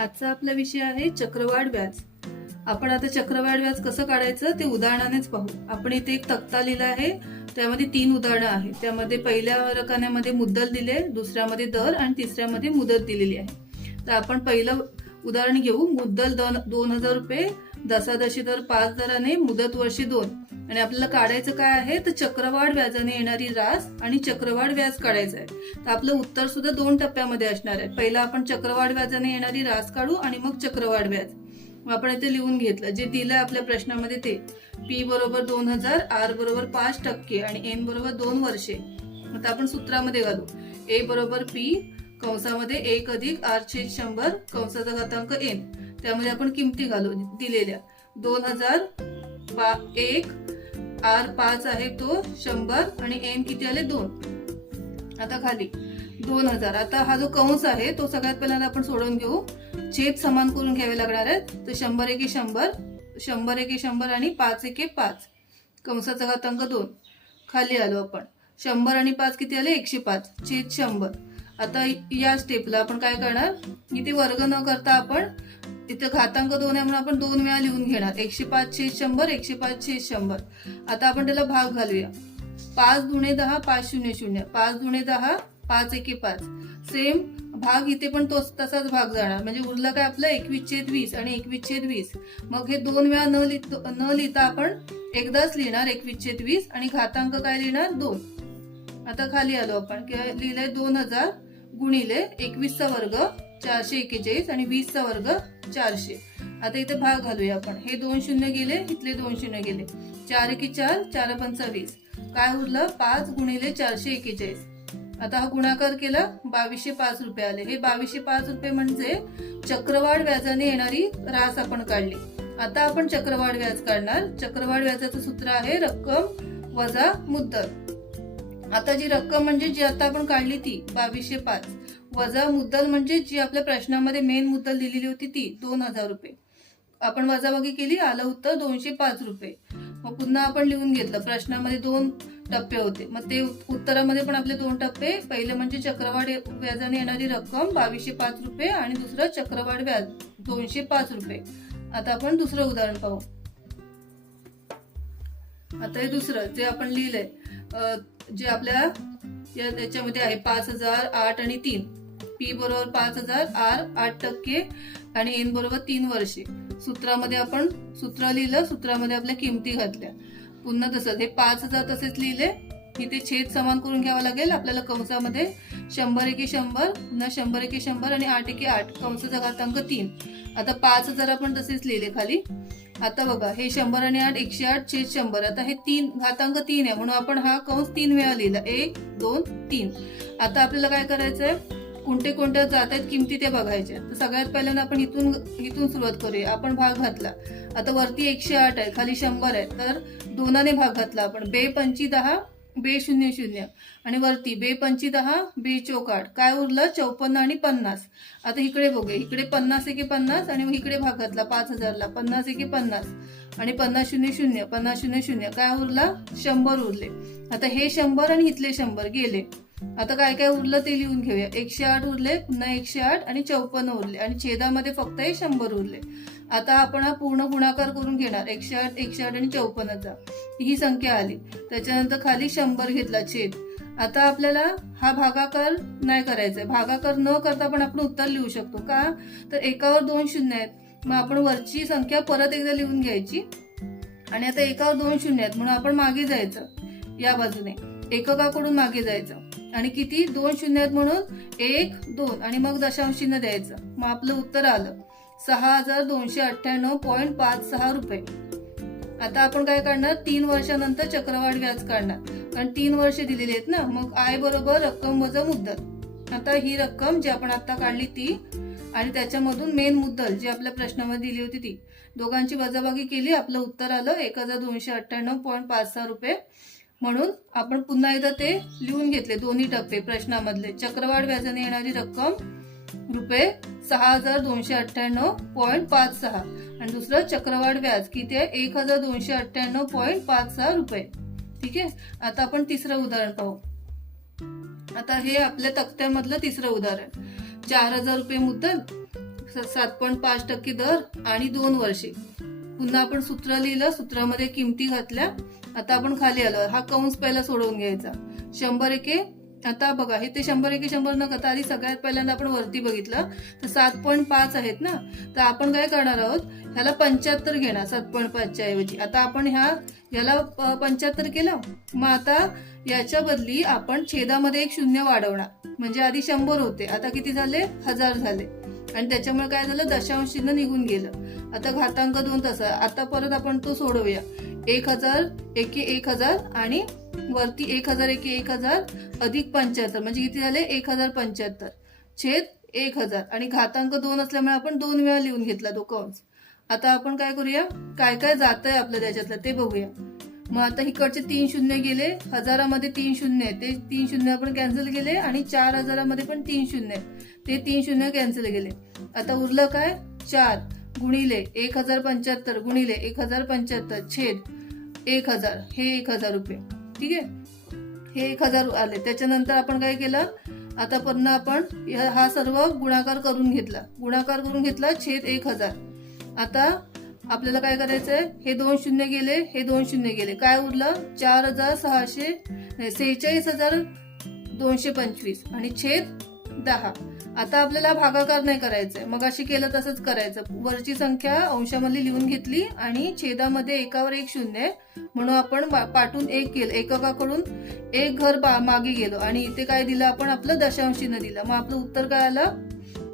आजचा आपला विषय आहे चक्रवाढ व्याज. आपण आता चक्रवाढ व्याज कसं काढायचं ते उदाहरणानेच पाहू. आपण इथे एक तक्ता लिहिला आहे त्यामध्ये तीन उदाहरणं आहेत. त्यामध्ये पहिल्या रकान्यामध्ये मुद्दल दिले दुसऱ्यामध्ये दर आणि तिसऱ्यामध्ये मुदत दिलेली आहे. तर आपण पहिलं उदाहरण घेऊ. मुद्दल दोन दोन हजार रुपये दशादशी दर पाच दराने मुदत वर्षी दोन. आणि आपल्याला काढायचं काय आहे? तर चक्रवाढ व्याजाने येणारी रास आणि चक्रवाढ व्याज काढायचं आहे तर आपलं उत्तर सुद्धा दोन टप्प्यामध्ये असणार आहे. पहिला आपण चक्रवाढ व्याजाने येणारी रास काढू आणि मग चक्रवाढ व्याज. आपण इथे लिहून घेतलं. जे दिलं आपल्या प्रश्नामध्ये ते. पी बरोबर दोन हजार आर बरोबर पाच टक्के आणि एन बरोबर दोन वर्षे. आता आपण सूत्रामध्ये घालू. ए बरोबर पी कंसामध्ये एक अधिक आर छेद शंभर कंसाचा घातांक एन त्यामध्ये आपण किमती घालू दिलेल्या. दोन हजार पा एक आर पाच आहे तो शंभर आणि एन किती आले दोन. आता खाली. दोन हजार. आता हा जो कंस आहे तो सगळ्यात पहिल्यांदा आपण सोडून घेऊ. छेद समान करून घ्यावे लागणार आहेत. तर शंभर एके शंभर शंभर एके शंभर आणि पाच एके पाच. कंसाचा घातांक दोन. खाली आलो आपण. शंभर आणि पाच किती आले? एकशे पाच. छेद शंभर. आता या स्टेपला आपण काय करणार? इथे वर्ग न करता आपण इथे घातांक दोन आहे म्हणून आपण दोन वेळा लिहून घेणार. एकशे पाच छेद शंभर एकशे पाच छेद शंभर. आता आपण त्याला भाग घालूया. पाच दुणे दहा पाच शून्य शून्य. पाच दुणे दहा पाच एके पाच. सेम भाग इथे पण तोच तसाच भाग जाणार. म्हणजे उरलं काय आपलं? एकवीस छेद वीस आणि एकवीस छेद वीस. मग हे दोन वेळा न लिहित न लिहिता आपण एकदाच लिहिणार एकवीस छेद वीस आणि घातांक काय लिहिणार? दोन. आता खाली आलो आपण किंवा लिहिलंय दोन हजार गुणिले एकवीसचा वर्ग चारशे एक्केचाळीस आणि वीसचा वर्ग चारशे. आता इथे भाग घालूया आपण. हे दोन शून्य गेले इथले दोन शून्य गेले. चार एकी चार चार पंचा वीस. काय उरलं? पाच गुणिले चारशे एकेचाळीस आता हा गुणाकार केला बावीसशे पाच रुपये आले. हे बावीसशे पाच रुपये म्हणजे चक्रवाढ व्याजाने येणारी रास आपण काढली. आता आपण चक्रवाढ व्याज काढणार. चक्रवाढ व्याजाचं सूत्र आहे रक्कम वजा मुद्दल. आता जी रक्कम म्हणजे जी आता आपण काढली ती बावीसशे पाच. वजा मुद्दल म्हणजे जी आपल्या प्रश्नामध्ये मेन मुद्दल दिलेली होती ती दोन हजार रुपये. आपण वजाबाकी केली आलं उत्तर दोनशे पाच रुपये. मग पुन्हा आपण लिहून घेतलं प्रश्नामध्ये दोन टप्पे होते. मग ते उत्तरामध्ये पण आपले दोन टप्पे. पहिले म्हणजे चक्रवाढ व्याजाने येणारी रक्कम बावीसशे पाच रुपये आणि दुसरं चक्रवाढ व्याज दोनशे पाच रुपये. आता आपण दुसरं उदाहरण पाहू. आता हे दुसरं जे आपण लिहिलंय जे आपल्या याच्यामध्ये त्याच्यामध्ये आहे पाच हजार आठ आणि तीन. पी बरोबर पाच हजार आर आठ टक्के आणि एन बरोबर तीन वर्षे. सूत्रामध्ये आपण सूत्र लिहिलं सूत्रामध्ये आपल्या किमती घातल्या. पुन्हा तसंच हे पाच हजार तसेच लिहिले. इथे छेद समान करून घ्यावा लागेल. आपल्याला कंसामध्ये शंभर एके शंभर पुन्हा शंभर एके शंभर आणि आठ एके आठ. कंसाचा घातांक तीन. आता पाच हजार आपण तसेच लिहिले खाली. आता बघा हे शंभर आणि आठ एकशे आठ छेद शंभर. आता हे तीन घातांक तीन आहे म्हणून आपण हा कंस तीन वेळा लिहिला. एक दोन तीन. आता आपल्याला काय करायचंय? कोणते कोणत्या जात आहेत किमती ते बघायचे. तर सगळ्यात पहिल्यांदा आपण इथून इथून सुरुवात करूया. आपण भाग घातला. आता वरती एकशे आठ आहे खाली शंभर आहे. तर दोनाने भाग घातला आपण. बे पंची दहा बे शून्य शून्य. आणि वरती बे पंची दहा बे चौकाट काय उरलं? चौपन्न आणि पन्नास. आता इकडे बघूया. इकडे पन्नास एके पन्नास आणि मग इकडे भाग घातला पाच हजारला. पन्नास एके पन्नास. आणि पन्नास शून्य शून्य. पन्नास शून्य शून्य. काय उरला? शंभर उरले. आता हे शंभर आणि इथले शंभर गेले. आता काय काय उरलं ते लिहून घेऊया. एकशे आठ उरले पुन्हा एकशे आठ आणि चौपन्न उरले. आणि छेदामध्ये फक्त हे शंभर उरले. आता आपण हा पूर्ण गुणाकार करून घेणार. एकशे आठ एकशे आठ आणि चौपन्नचा. ही संख्या आली. त्याच्यानंतर खाली शंभर घेतला छेद. आता आपल्याला हा भागाकार नाही करायचा भागाकार न करता पण आपण उत्तर लिहू शकतो. का? तर एकावर दोन शून्य आहेत. मग आपण वरची संख्या परत एकदा लिहून घ्यायची. आणि आता एकावर दोन शून्य आहेत. म्हणून आपण मागे जायचं. या बाजूने. एककाकडून मागे जायचं. आणि किती? दोन शून्य आहेत म्हणून एक दोन. आणि मग दशांश चिन्ह द्यायचं. मग आपलं उत्तर आलं. सहा हजार दोनशे अठ्ठ्याण्णव पॉईंट पाच सहा रुपये. आता आपण काय करणार? तीन वर्षानंतर चक्रवाढ व्याज काढणार. कारण तीन वर्ष दिलेली आहेत ना मग आय बरोबर रक्कम वजा मुद्दल. आता ही रक्कम जी आपण आता काढली ती आणि त्याच्यामधून मेन मुद्दल जी आपल्या प्रश्नामध्ये दिली होती ती दोघांची वजाबाकी केली आपलं उत्तर आलं एक हजार दोनशे अठ्ठ्याण्णव पॉईंट पाच सहा रुपये. म्हणून आपण पुन्हा एकदा ते लिहून घेतले दोन्ही टप्पे प्रश्नामधले. चक्रवाढ व्याजाने येणारी रक्कम रुपये सहा हजार दोनशे अठ्ठ्याण्णव पॉईंट पाच सहा. आणि दुसरं चक्रवाढ व्याज किती आहे? एक हजार दोनशे अठ्ठ्याण्णव पॉईंट पाच सहा रुपये. ठीक आहे? आता आपण तिसरं उदाहरण पाहू. आता हे आपल्या तक्त्यामधलं तिसरं उदाहरण. चार हजार रुपये मुद्दल सात पॉईंट पाच टक्के दर आणि दोन वर्षे. पुन्हा आपण सूत्र लिहिलं सूत्रामध्ये किमती घातल्या. आता आपण खाली आलो. हा कंस पहिला सोडवून घ्यायचा. शंभर एके आता बघा हे ते शंभर एकी शंभर न करता आधी सगळ्यात पहिल्यांदा आपण वरती बघितलं तर सात पॉईंट पाच आहेत ना? तर आपण काय करणार आहोत? ह्याला पंच्याहत्तर घेणार सात पॉईंट पाचच्या ऐवजी. आता आपण ह्या याला पंच्याहत्तर केलं. मग आता याच्या बदली आपण छेदामध्ये एक शून्य वाढवणार. म्हणजे आधी शंभर होते आता किती झाले? हजार झाले. आणि त्याच्यामुळे काय झालं? दशांश चिन्ह निघून गेलं. आता घातांक दोन तसा. आता परत आपण तो सोडवूया. एक हजार एके एक हजार आणि वरती एक हजार एके एक हजार अधिक पंच्याहत्तर. म्हणजे किती झाले? एक हजार पंच्याहत्तर. छेद एक हजार. आणि घातांक दोन असल्यामुळे आपण दोन वेळा लिहून घेतला तो कंस. आता आपण काय करूया? काय काय जात आहे आपल्या त्याच्यातलं ते बघूया. मग आता इकडचे तीन शून्य गेले हजारामध्ये तीन शून्य. आहे ते तीन शून्य आपण कॅन्सल केले आणि चार हजारामध्ये पण तीन शून्य. आहे ते तीन शून्य कॅन्सल केले. आता उरलं काय? चार. गुणिले एक हजार पंच्याहत्तर गुणिले एक हजार पंच्याहत्तर छेद एक हजार हे एक हजार रुपये. ठीक आहे? हे एक हजार आले. त्याच्यानंतर आपण काय केलं? आता पुन्हा आपण ह्या- हा सर्व गुणाकार करून घेतला. गुणाकार करून घेतला छेद एक हजार. आता आपल्याला काय करायचंय? हे दोन शून्य गेले हे दोन शून्य गेले. काय उरलं? चार हजार सहाशे सेहेचाळीस हजार दोनशे पंचवीस. आणि छेद दहा. आता आपल्याला भागाकार नाही करायचंय. मग अशी केलं तसंच करायचं. वरची संख्या अंशामध्ये लिहून घेतली आणि छेदामध्ये एकावर एक शून्य आहे. म्हणून आपण पाठून एक केलं. एककाकडून एक घर मागे गेलो. आणि इथे काय दिलं आपण? आपलं दशांश चिन्ह दिलं. मग आपलं उत्तर काय आलं?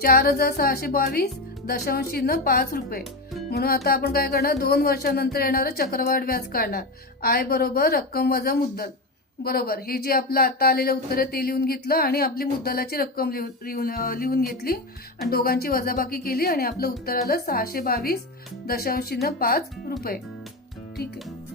चार हजार सहाशे बावीस दशांश चिन्ह पाच रुपये. म्हणून आता आपण काय करणार? दोन वर्षानंतर येणारं चक्रवाढ व्याज काढणार. आय बरोबर रक्कम वजा मुद्दल. बरोबर. हे जे आपलं आता आलेलं उत्तर आहे ते लिहून घेतलं आणि आपली मुद्दलाची रक्कम लिहून लिहून लिहून घेतली आणि दोघांची वजाबाकी केली आणि आपलं उत्तर आलं सहाशे बावीस दशांशीनं पाच रुपये. ठीक आहे.